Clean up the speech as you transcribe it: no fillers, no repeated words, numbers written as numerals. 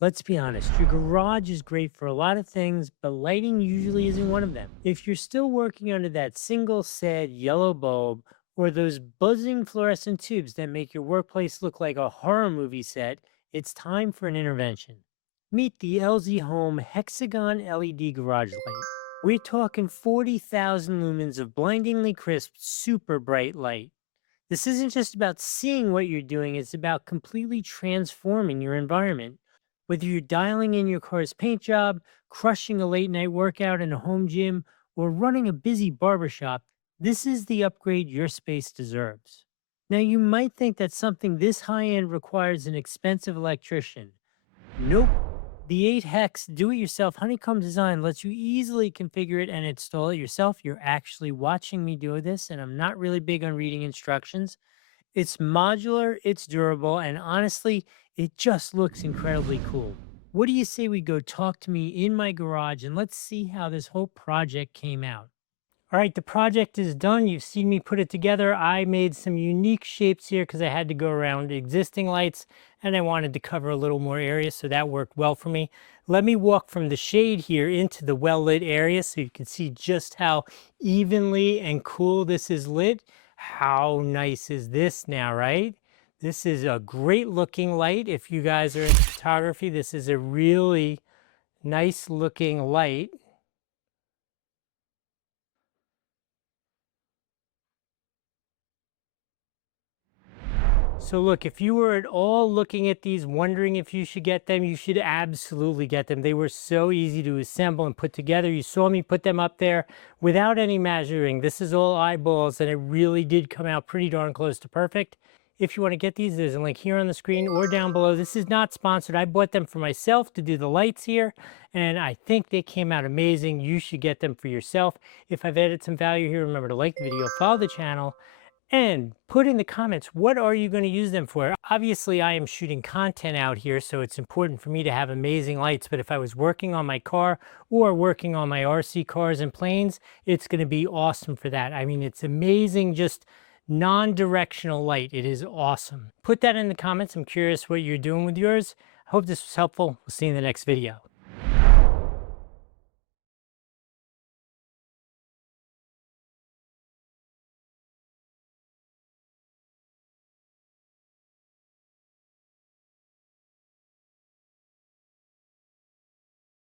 Let's be honest, your garage is great for a lot of things, but lighting usually isn't one of them. If you're still working under that single sad yellow bulb or those buzzing fluorescent tubes that make your workplace look like a horror movie set, it's time for an intervention. Meet the LZ Home Hexagon LED garage light. We're talking 40,000 lumens of blindingly crisp, super bright light. This isn't just about seeing what you're doing, it's about completely transforming your environment. Whether you're dialing in your car's paint job, crushing a late night workout in a home gym, or running a busy barbershop, this is the upgrade your space deserves. Now, you might think that something this high end requires an expensive electrician. Nope. The 8 Hex do it yourself honeycomb design lets you easily configure it and install it yourself. You're actually watching me do this, and I'm not really big on reading instructions. It's modular, it's durable, and honestly, it just looks incredibly cool. What do you say we go talk to me in my garage and let's see how this whole project came out? All right, the project is done. You've seen me put it together. I made some unique shapes here because I had to go around existing lights and I wanted to cover a little more area, so that worked well for me. Let me walk from the shade here into the well-lit area so you can see just how evenly and cool this is lit. How nice is this now, right? This is a great looking light. If you guys are into photography, this is a really nice looking light. So look, if you were at all looking at these, wondering if you should get them, you should absolutely get them. They were so easy to assemble and put together. You saw me put them up there without any measuring. This is all eyeballs, and it really did come out pretty darn close to perfect. If you want to get these, there's a link here on the screen or down below. This is not sponsored. I bought them for myself to do the lights here, and I think they came out amazing. You should get them for yourself. If I've added some value here, remember to like the video, follow the channel, and put in the comments, what are you going to use them for? Obviously, I am shooting content out here, so it's important for me to have amazing lights. But if I was working on my car or working on my RC cars and planes, it's going to be awesome for that. I mean, it's amazing, just non-directional light. It is awesome. Put that in the comments. I'm curious what you're doing with yours. I hope this was helpful. We'll see you in the next video.